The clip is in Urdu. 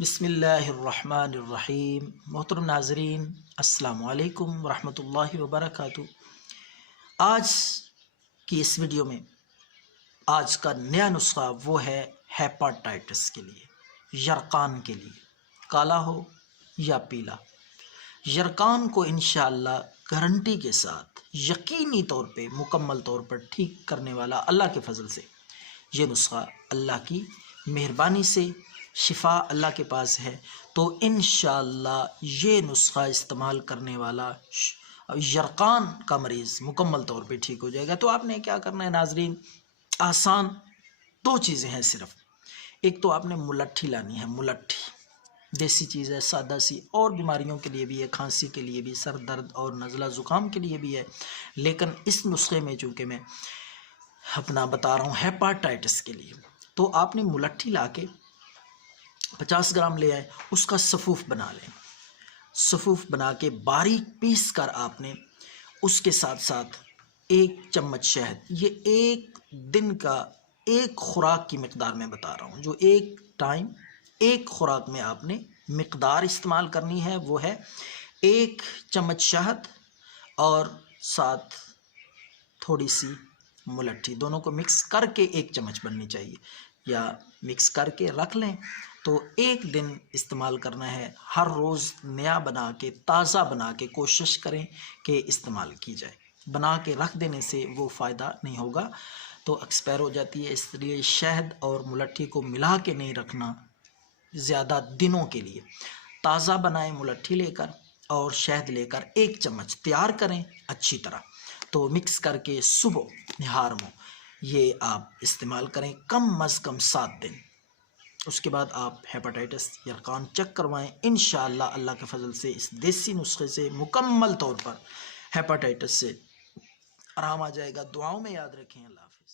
بسم اللہ الرحمن الرحیم۔ محترم ناظرین، السلام علیکم ورحمۃ اللہ وبرکاتہ۔ آج کی اس ویڈیو میں آج کا نیا نسخہ وہ ہے ہیپاٹائٹس کے لیے، یرقان کے لیے، کالا ہو یا پیلا۔ یرقان کو انشاءاللہ گارنٹی کے ساتھ یقینی طور پہ مکمل طور پر ٹھیک کرنے والا اللہ کے فضل سے یہ نسخہ اللہ کی مہربانی سے شفا اللہ کے پاس ہے، تو انشاءاللہ یہ نسخہ استعمال کرنے والا یرقان کا مریض مکمل طور پہ ٹھیک ہو جائے گا۔ تو آپ نے کیا کرنا ہے ناظرین، آسان دو چیزیں ہیں صرف۔ ایک تو آپ نے ملٹھی لانی ہے، ملٹھی دیسی چیز ہے، سادہ سی، اور بیماریوں کے لیے بھی ہے، کھانسی کے لیے بھی، سر درد اور نزلہ زکام کے لیے بھی ہے، لیکن اس نسخے میں چونکہ میں اپنا بتا رہا ہوں ہیپاٹائٹس کے لیے، تو آپ نے ملٹھی لا کے 50 گرام لے آئے، اس کا صفوف بنا لیں۔ صفوف بنا کے باریک پیس کر آپ نے اس کے ساتھ ساتھ 1 چمچ شہد، یہ ایک دن کا ایک خوراک کی مقدار میں بتا رہا ہوں، جو ایک ٹائم ایک خوراک میں آپ نے مقدار استعمال کرنی ہے، وہ ہے 1 چمچ شہد اور ساتھ تھوڑی سی ملٹھی، دونوں کو مکس کر کے 1 چمچ بننی چاہیے، یا مکس کر کے رکھ لیں۔ تو ایک دن استعمال کرنا ہے، ہر روز نیا بنا کے تازہ بنا کے کوشش کریں کہ استعمال کی جائے۔ بنا کے رکھ دینے سے وہ فائدہ نہیں ہوگا، تو ایکسپائر ہو جاتی ہے، اس لیے شہد اور ملٹھی کو ملا کے نہیں رکھنا زیادہ دنوں کے لیے۔ تازہ بنائیں ملٹھی لے کر اور شہد لے کر 1 چمچ تیار کریں اچھی طرح، تو مکس کر کے صبح نہار میں یہ آپ استعمال کریں کم از کم 7 دن۔ اس کے بعد آپ ہیپاٹائٹس یرقان چیک کروائیں، انشاءاللہ اللہ کے فضل سے اس دیسی نسخے سے مکمل طور پر ہیپاٹائٹس سے آرام آ جائے گا۔ دعاؤں میں یاد رکھیں۔ اللہ حافظ۔